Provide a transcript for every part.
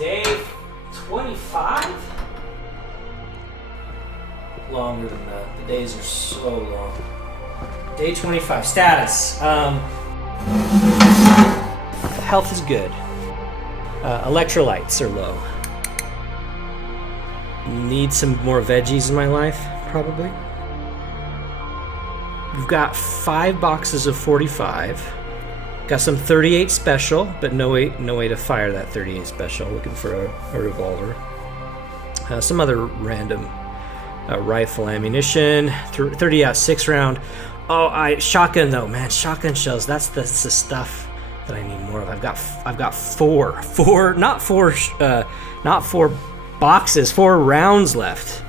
Day 25? Longer than that. The days are so long. Day 25. Status. Health is good. Electrolytes are low. Need some more veggies in my life, probably. We've got 5 boxes of 45. Got some 38 special, but no way to fire that 38 special. Looking for a revolver. Some other random rifle ammunition. 30-6 round. Oh, shotgun though, man. Shotgun shells. That's the stuff that I need more of. I've got 4 boxes, 4 rounds left.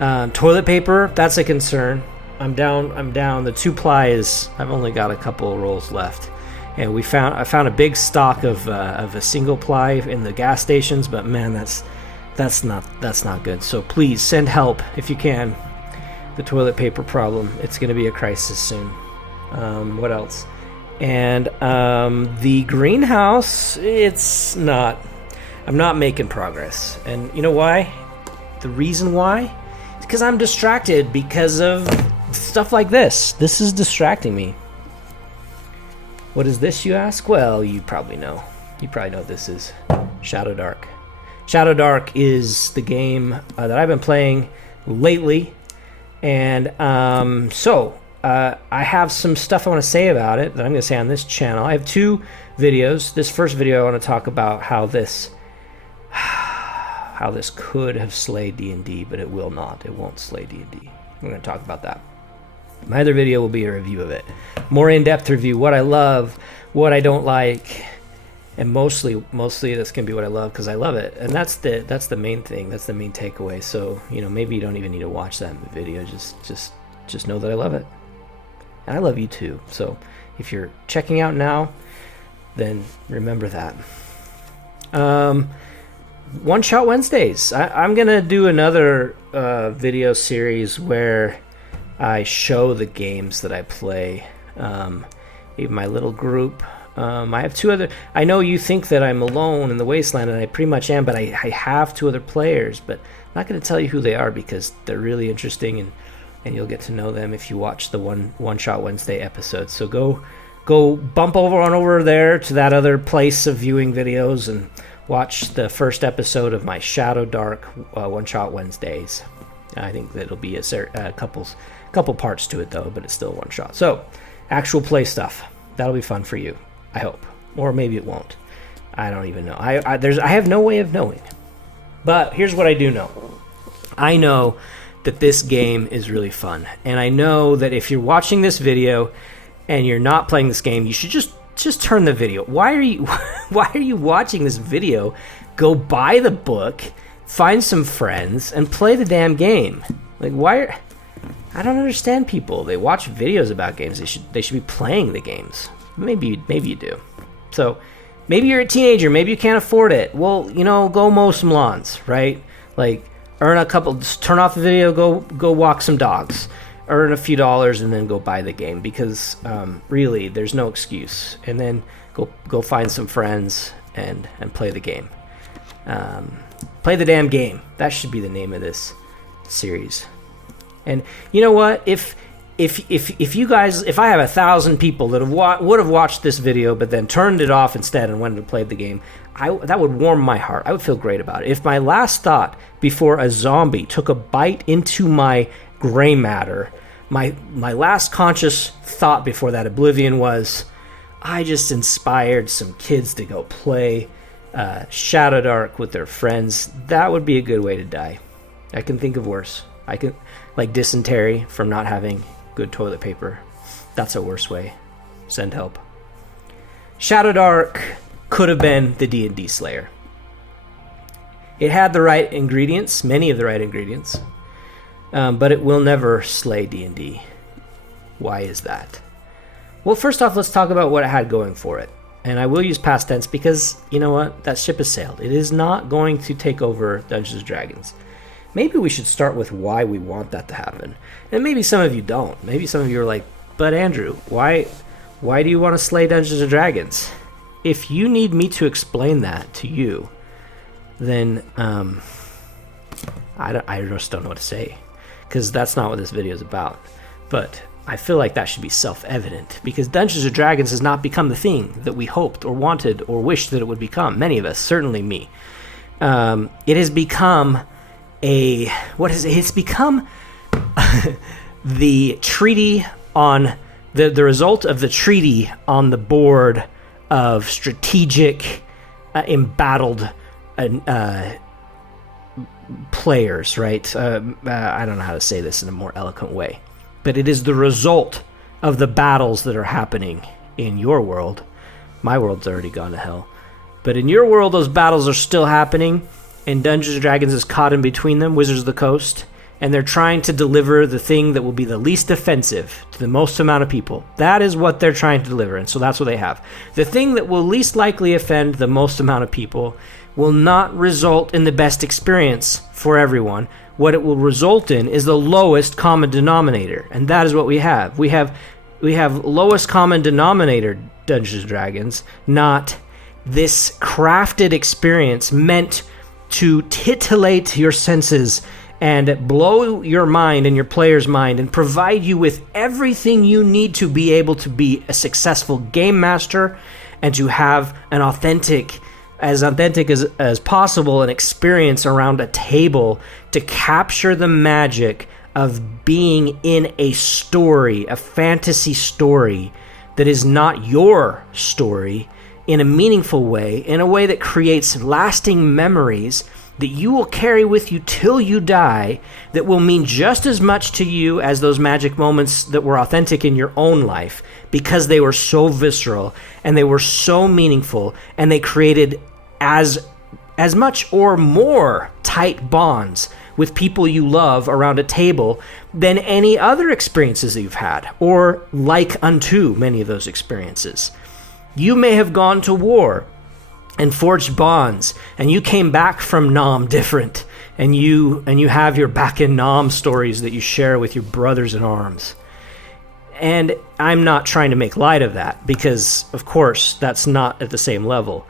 Toilet paper. That's a concern. I'm down. The 2-ply is. I've only got a couple of rolls left. And I found a big stock of a single ply in the gas stations, but man, that's not good. So please send help if you can. The toilet paper problem, it's going to be a crisis soon. What else? And the greenhouse, I'm not making progress. And you know why? The reason why? It's because I'm distracted because of stuff like this. This is distracting me. What is this, you ask? Well, you probably know. You probably know what this is. Shadowdark. Shadowdark is the game that I've been playing lately. And I have some stuff I want to say about it that I'm going to say on this channel. I have 2 videos. This first video, I want to talk about how this could have slayed D&D, but it will not. It won't slay D&D. We're going to talk about that. My other video will be a review of it. More in-depth review, what I love, what I don't like, and mostly that's going to be what I love because I love it. And that's the main thing. That's the main takeaway. So, maybe you don't even need to watch that video. Just know that I love it. And I love you too. So, if you're checking out now, then remember that. One Shot Wednesdays. I'm going to do another video series where I show the games that I play. In my little group. I have 2 other. I know you think that I'm alone in the Wasteland, and I pretty much am, but I have 2 other players. But I'm not going to tell you who they are because they're really interesting, and you'll get to know them if you watch the One Shot Wednesday episode. So go bump over there to that other place of viewing videos and watch the first episode of my Shadowdark One Shot Wednesdays. I think that'll be a couple parts to it though, but it's still one shot. So, actual play stuff. That'll be fun for you, I hope. Or maybe it won't. I don't even know. I have no way of knowing. But here's what I do know. I know that this game is really fun. And I know that if you're watching this video and you're not playing this game, you should just turn the video. Why are you watching this video? Go buy the book, find some friends, and play the damn game. I don't understand people. They watch videos about games. They should be playing the games. Maybe you do. So maybe you're a teenager. Maybe you can't afford it. Well, go mow some lawns, right? Earn a couple. Just turn off the video. Go walk some dogs. Earn a few dollars and then go buy the game because really there's no excuse. And then go find some friends and play the game. Play the damn game. That should be the name of this series. And you know what? If you guys, if I have 1,000 people that would have watched this video but then turned it off instead and went and played the game, that would warm my heart. I would feel great about it. If my last thought before a zombie took a bite into my gray matter, my last conscious thought before that oblivion was, I just inspired some kids to go play Shadowdark with their friends. That would be a good way to die. I can think of worse. Like dysentery from not having good toilet paper. That's a worse way. Send help. Shadowdark could have been the D&D Slayer. It had the right ingredients, many of the right ingredients, but it will never slay D&D. Why is that? Well, first off, let's talk about what it had going for it. And I will use past tense because, you know what? That ship has sailed. It is not going to take over Dungeons & Dragons. Maybe we should start with why we want that to happen. And maybe some of you don't. Maybe some of you are like, but Andrew, why do you want to slay Dungeons & Dragons? If you need me to explain that to you, then I just don't know what to say, because that's not what this video is about. But I feel like that should be self-evident, because Dungeons & Dragons has not become the thing that we hoped or wanted or wished that it would become. Many of us, certainly me. It has become it's become the treaty on the result of the treaty on the board of strategic, embattled players, right? I don't know how to say this in a more eloquent way, but it is the result of the battles that are happening in your world. My world's already gone to hell, but in your world, those battles are still happening, and Dungeons & Dragons is caught in between them, Wizards of the Coast, and they're trying to deliver the thing that will be the least offensive to the most amount of people. That is what they're trying to deliver, and so that's what they have. The thing that will least likely offend the most amount of people will not result in the best experience for everyone. What it will result in is the lowest common denominator, and that is what we have. We have lowest common denominator Dungeons & Dragons, not this crafted experience meant to titillate your senses and blow your mind and your player's mind and provide you with everything you need to be able to be a successful game master and to have an authentic as possible an experience around a table to capture the magic of being in a story, a fantasy story that is not your story, in a meaningful way, in a way that creates lasting memories that you will carry with you till you die, that will mean just as much to you as those magic moments that were authentic in your own life, because they were so visceral and they were so meaningful, and they created as much or more tight bonds with people you love around a table than any other experiences that you've had, or like unto many of those experiences. You may have gone to war and forged bonds, and you came back from Nam different, and you have your back in Nam stories that you share with your brothers in arms. And I'm not trying to make light of that, because of course that's not at the same level.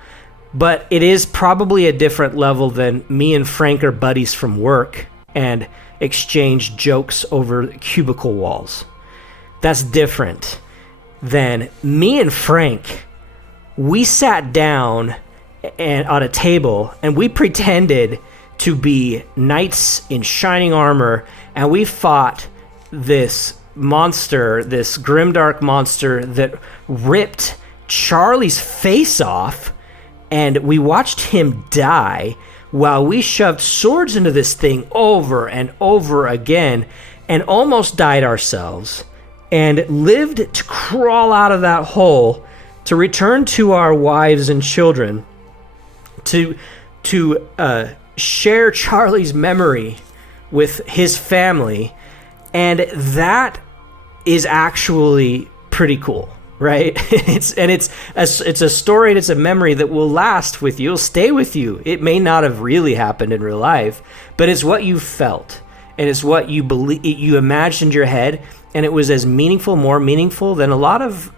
But it is probably a different level than me and Frank are buddies from work and exchange jokes over cubicle walls. That's different than me and Frank. We sat down on a table and we pretended to be knights in shining armor, and we fought this monster, this grimdark monster that ripped Charlie's face off, and we watched him die while we shoved swords into this thing over and over again and almost died ourselves, and lived to crawl out of that hole to return to our wives and children to share Charlie's memory with his family. And that is actually pretty cool, right? It's a story, and it's a memory that will last with you. It'll stay with you. It may not have really happened in real life, but it's what you felt, and it's what you believe, you imagined in your head, and it was as meaningful, more meaningful than a lot of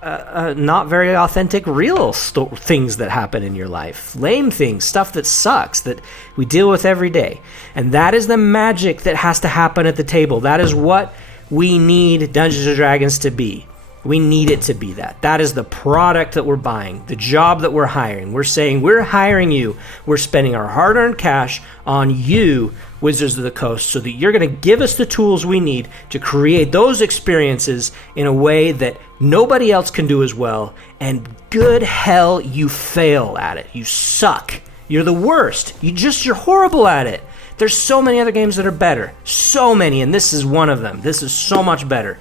not very authentic real things that happen in your life. Lame things, stuff that sucks, that we deal with every day. And that is the magic that has to happen at the table. That is what we need Dungeons & Dragons to be. We need it to be that. That is the product that we're buying, the job that we're hiring. We're saying we're hiring you. We're spending our hard-earned cash on you, Wizards of the Coast, so that you're going to give us the tools we need to create those experiences in a way that nobody else can do as well. And good hell, you fail at it. You suck. You're the worst. You're horrible at it. There's so many other games that are better. So many, and this is one of them. This is so much better.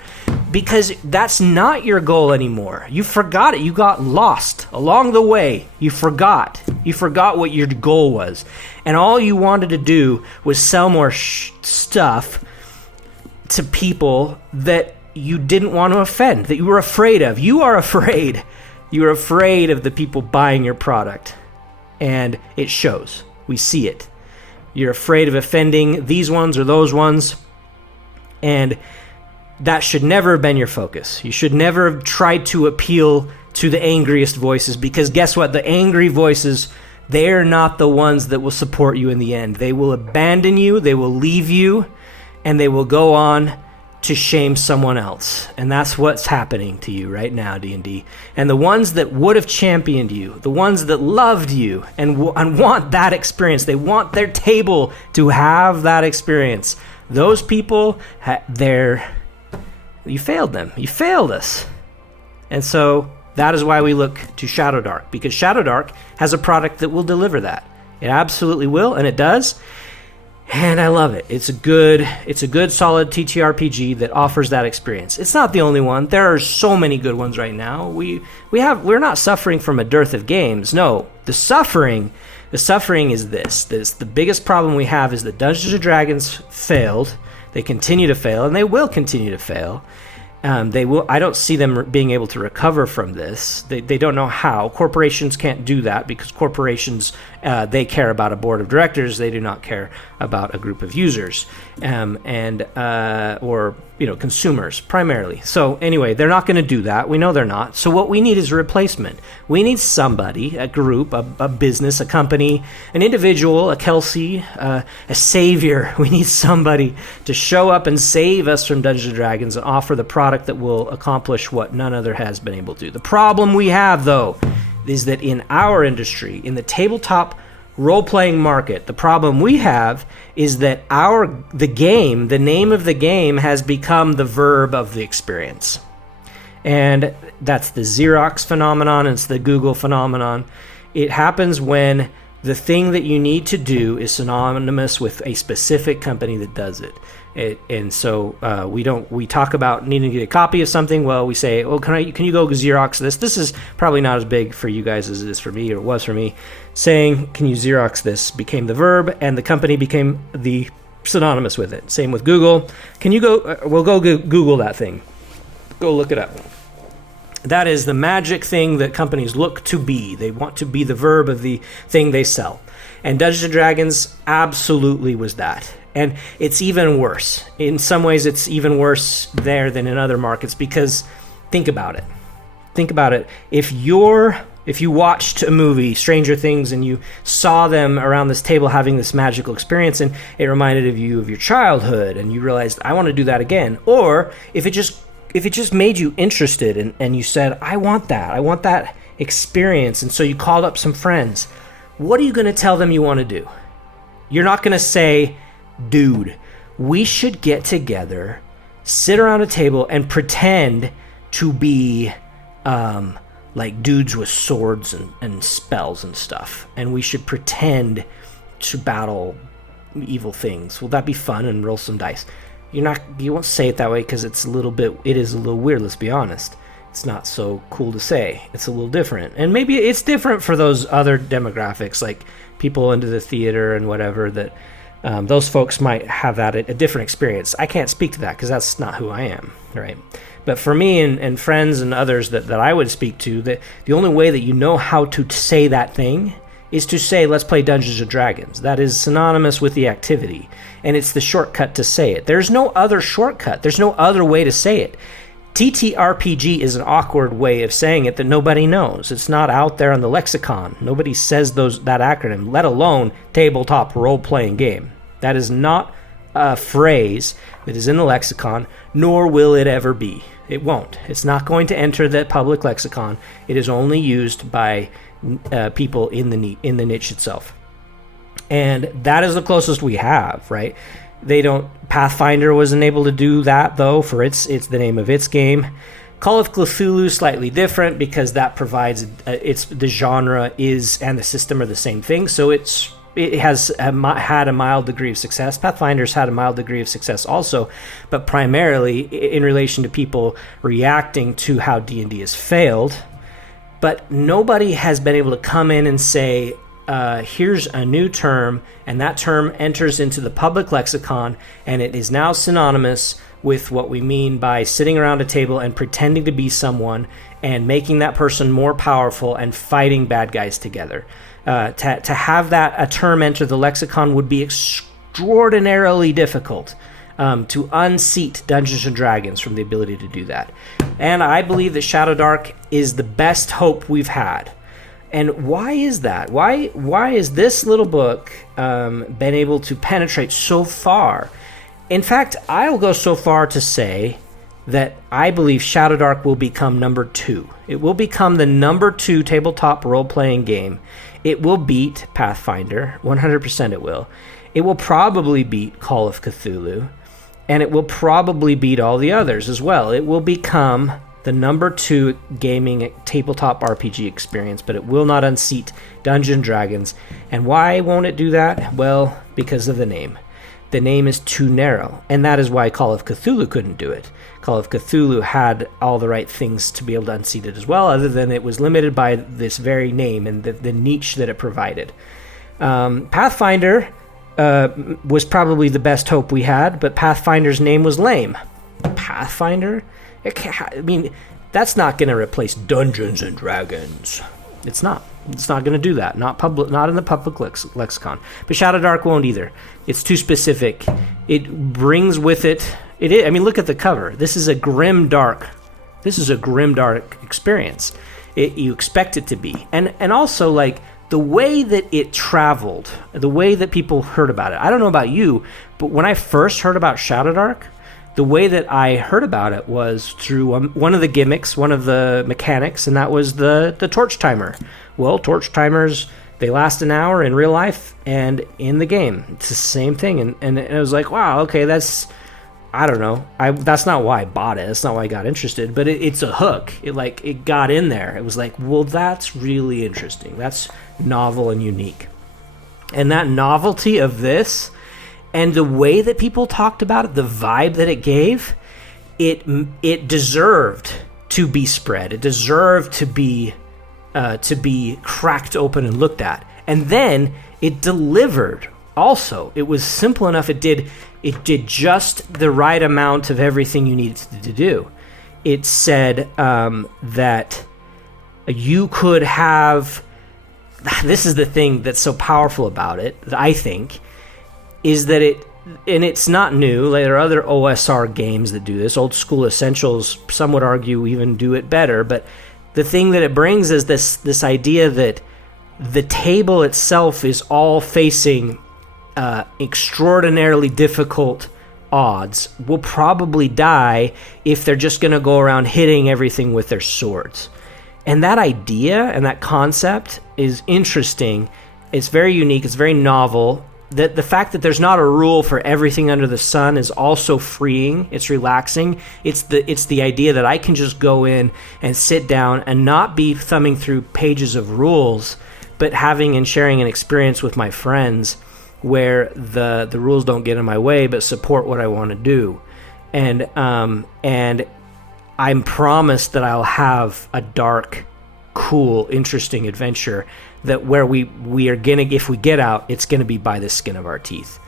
Because that's not your goal anymore. You forgot it. You got lost along the way. You forgot. You forgot what your goal was. And all you wanted to do was sell more stuff to people that you didn't want to offend, that you were afraid of. You are afraid. You are afraid of the people buying your product. And it shows. We see it. You're afraid of offending these ones or those ones. And that should never have been your focus. You should never have tried to appeal to the angriest voices, because guess what? The angry voices they're not the ones that will support you in the end. They will abandon you, they will leave you, and they will go on to shame someone else. And that's what's happening to you right now, D&D. And the ones that would have championed you, the ones that loved you and want that experience, they want their table to have that experience. Those people, you failed them. You failed us. And so that is why we look to Shadowdark, because Shadowdark has a product that will deliver that. It absolutely will, and it does. And I love it. It's a good solid TTRPG that offers that experience. It's not the only one. There are so many good ones right now. We're not suffering from a dearth of games. No, the suffering is this. The biggest problem we have is that Dungeons & Dragons failed. They continue to fail, and they will continue to fail. I don't see them being able to recover from this. They don't know how. Corporations can't do that because corporations, they care about a board of directors. They do not care about a group of users, or consumers primarily. So anyway, they're not going to do that. We know they're not. So what we need is a replacement. We need somebody, a group, a business, a company, an individual, a Kelsey, a savior. We need somebody to show up and save us from Dungeons & Dragons and offer the product that will accomplish what none other has been able to do. The problem we have, though, is that in our industry, in the tabletop role-playing market, the problem we have is that the name of the game has become the verb of the experience. And that's the Xerox phenomenon, it's the Google phenomenon. It happens when the thing that you need to do is synonymous with a specific company that does it. And so we talk about needing to get a copy of something. Well, we say, "Oh, can you go Xerox this?" This is probably not as big for you guys as it is for me, or it was for me. Saying, "Can you Xerox this?" became the verb, and the company became the synonymous with it. Same with Google. Can you go? We'll go Google that thing. Go look it up. That is the magic thing that companies look to be. They want to be the verb of the thing they sell. And Dungeons & Dragons absolutely was that. And it's even worse. In some ways, it's even worse there than in other markets, because think about it. Think about it. If you watched a movie, Stranger Things, and you saw them around this table having this magical experience, and it reminded you of your childhood, and you realized, I want to do that again. Or if it just made you interested and you said, I want that experience, and so you called up some friends, what are you going to tell them you want to do? You're not going to say, dude, we should get together, sit around a table, and pretend to be like dudes with swords and spells and stuff, and we should pretend to battle evil things. Will that be fun? And roll some dice. You won't say it that way because it is a little weird, let's be honest. It's not so cool to say. It's a little different. And maybe it's different for those other demographics, like people into the theater and whatever, that those folks might have that a different experience. I can't speak to that because that's not who I am, right? But for me and friends and others that I would speak to, that the only way that you know how to say that thing is to say, let's play Dungeons & Dragons. That is synonymous with the activity, and it's the shortcut to say it. There's no other shortcut. There's no other way to say it. TTRPG is an awkward way of saying it that nobody knows. It's not out there on the lexicon. Nobody says that acronym, let alone tabletop role-playing game. That is not a phrase that is in the lexicon, nor will it ever be. It won't. It's not going to enter the public lexicon. It is only used by people in the niche itself. And that is the closest we have, right? Pathfinder wasn't able to do that, though, for it's the name of its game. Call of Cthulhu, slightly different, because that provides the genre and the system are the same thing, so it has had a mild degree of success. Pathfinder's had a mild degree of success also, but primarily in relation to people reacting to how D&D has failed. But nobody has been able to come in and say, here's a new term, and that term enters into the public lexicon, and it is now synonymous with what we mean by sitting around a table and pretending to be someone and making that person more powerful and fighting bad guys together. To have a term enter the lexicon would be extraordinarily difficult to unseat Dungeons & Dragons from the ability to do that. And I believe that Shadowdark is the best hope we've had. And why is that? Why is this little book been able to penetrate so far? In fact, I'll go so far to say that I believe Shadowdark will become number 2. It will become the number 2 tabletop role-playing game. It will beat Pathfinder, 100% it will. It will probably beat Call of Cthulhu, and it will probably beat all the others as well. It will become the number 2 gaming tabletop RPG experience, but it will not unseat Dungeons & Dragons. And why won't it do that? Well, because of the name. The name is too narrow, and that is why Call of Cthulhu couldn't do it. Call of Cthulhu had all the right things to be able to unseat it as well, other than it was limited by this very name and the niche that it provided. Pathfinder was probably the best hope we had, but Pathfinder's name was lame. Pathfinder? I mean, that's not going to replace Dungeons and Dragons. It's not. It's not going to do that. Not in the public lexicon. But Shadowdark won't either. It's too specific. It brings with it. I mean, look at the cover. This is a grim dark experience. You expect it to be, and also like the way that it traveled, the way that people heard about it. I don't know about you, but when I first heard about Shadowdark, the way that I heard about it was through one of the gimmicks, one of the mechanics, and that was the torch timer. Well, torch timers, they last an hour in real life and in the game. It's the same thing. And it was like, wow, okay, I don't know. That's not why I bought it. That's not why I got interested. But it's a hook. It got in there. It was like, well, that's really interesting. That's novel and unique. And that novelty of this and the way that people talked about it, the vibe that it gave, it deserved to be spread. It deserved to be cracked open and looked at. And then it delivered. Also, it was simple enough. It did just the right amount of everything you needed to do. It said that you could have. This is the thing that's so powerful about it, I think, is that and it's not new. There are other OSR games that do this. Old School Essentials, some would argue, even do it better. But the thing that it brings is this idea that the table itself is all facing extraordinarily difficult odds, will probably die if they're just going to go around hitting everything with their swords. And that idea and that concept is interesting. It's very unique. It's very novel. The fact that there's not a rule for everything under the sun is also freeing. It's relaxing. It's the idea that I can just go in and sit down and not be thumbing through pages of rules, but having and sharing an experience with my friends where the rules don't get in my way but support what I want to do. And I'm promised that I'll have a dark, cool, interesting adventure that where we are gonna, if we get out, it's gonna be by the skin of our teeth.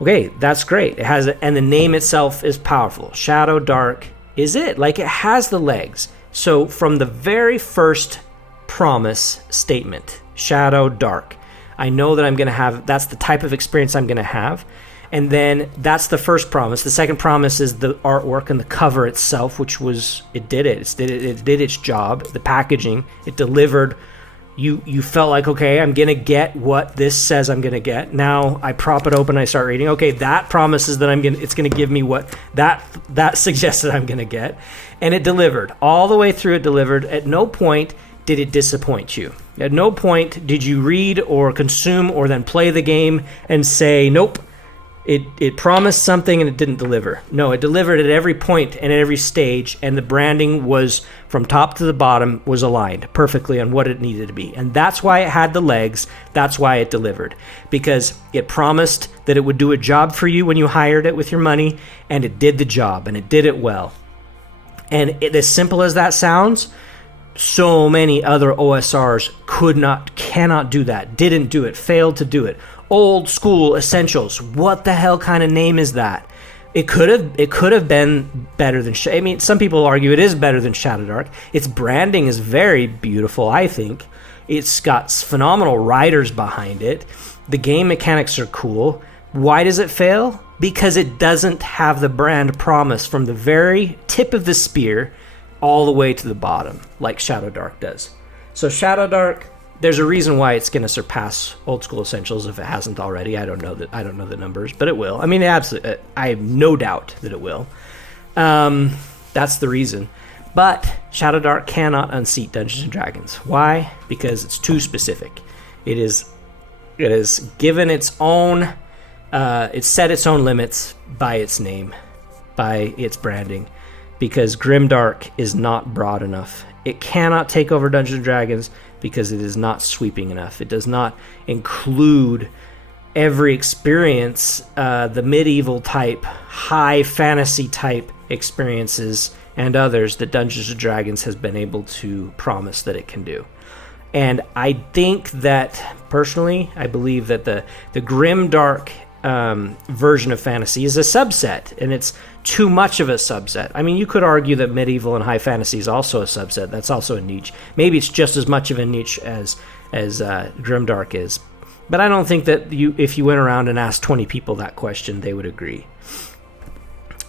Okay, that's great. It has and the name itself is powerful. Shadowdark is it. Like, it has the legs. So from the very first promise statement, Shadowdark, I know that I'm going to have, that's the type of experience I'm going to have. And then that's the first promise. The second promise is the artwork and the cover itself, which was, it did its job. The packaging, it delivered. You felt like, okay, I'm going to get what this says I'm going to get. Now I prop it open, I start reading. Okay, that promises that it's going to give me what that suggested I'm going to get. And it delivered. All the way through it delivered. At no point did it disappoint you. At no point did you read or consume or then play the game and say, nope, it promised something and it didn't deliver. No, it delivered at every point and at every stage, and the branding was from top to the bottom was aligned perfectly on what it needed to be. And that's why it had the legs. That's why it delivered, because it promised that it would do a job for you when you hired it with your money, and it did the job, and it did it well. And as simple as that sounds, so many other OSRs cannot do that, didn't do it, failed to do it. Old School Essentials, what the hell kind of name is that? It could have been better than, I mean, some people argue it is better than Shadowdark. Its branding is very beautiful, I think. It's got phenomenal writers behind it. The game mechanics are cool. Why does it fail? Because it doesn't have the brand promise from the very tip of the spear all the way to the bottom, like Shadowdark does. So Shadowdark, there's a reason why it's going to surpass Old School Essentials if it hasn't already. I don't know the numbers, but it will. I mean, absolutely, I have no doubt that it will. That's the reason. But Shadowdark cannot unseat Dungeons and Dragons. Why? Because it's too specific. It is given its own. It's set its own limits by its name, by its branding, because Grimdark is not broad enough. It cannot take over Dungeons and Dragons because it is not sweeping enough. It does not include every experience, the medieval type, high fantasy type experiences and others that Dungeons and Dragons has been able to promise that it can do. And I think that, personally, I believe that the Grimdark version of fantasy is a subset, and it's too much of a subset. I mean, you could argue that medieval and high fantasy is also a subset. That's also a niche. Maybe it's just as much of a niche as Grimdark is. But I don't think that if you went around and asked 20 people that question, they would agree.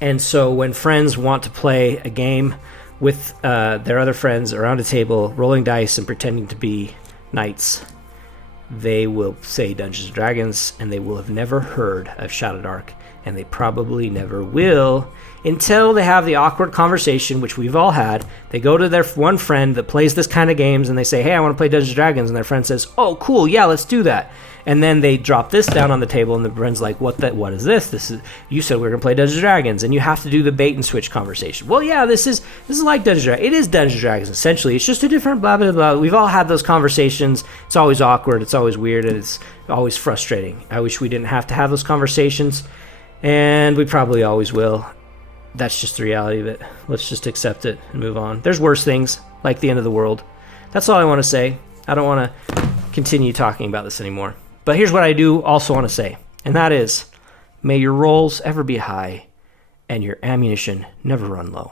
And so when friends want to play a game with their other friends around a table, rolling dice and pretending to be knights, they will say Dungeons & Dragons, and they will have never heard of Shadowdark, and they probably never will until they have the awkward conversation, which we've all had. They go to their one friend that plays this kind of games, and they say, hey, I want to play Dungeons & Dragons, and their friend says, oh, cool, yeah, let's do that. And then they drop this down on the table, and the friend's like, what is this? You said we were going to play Dungeons & Dragons, and you have to do the bait and switch conversation. Well, yeah, this is like Dungeons & Dragons. It is Dungeons & Dragons, essentially. It's just a different blah, blah, blah. We've all had those conversations. It's always awkward. It's always weird, and it's always frustrating. I wish we didn't have to have those conversations, and we probably always will. That's just the reality of it. Let's just accept it and move on. There's worse things, like the end of the world. That's all I want to say. I don't want to continue talking about this anymore. But here's what I do also want to say, and that is, may your rolls ever be high and your ammunition never run low.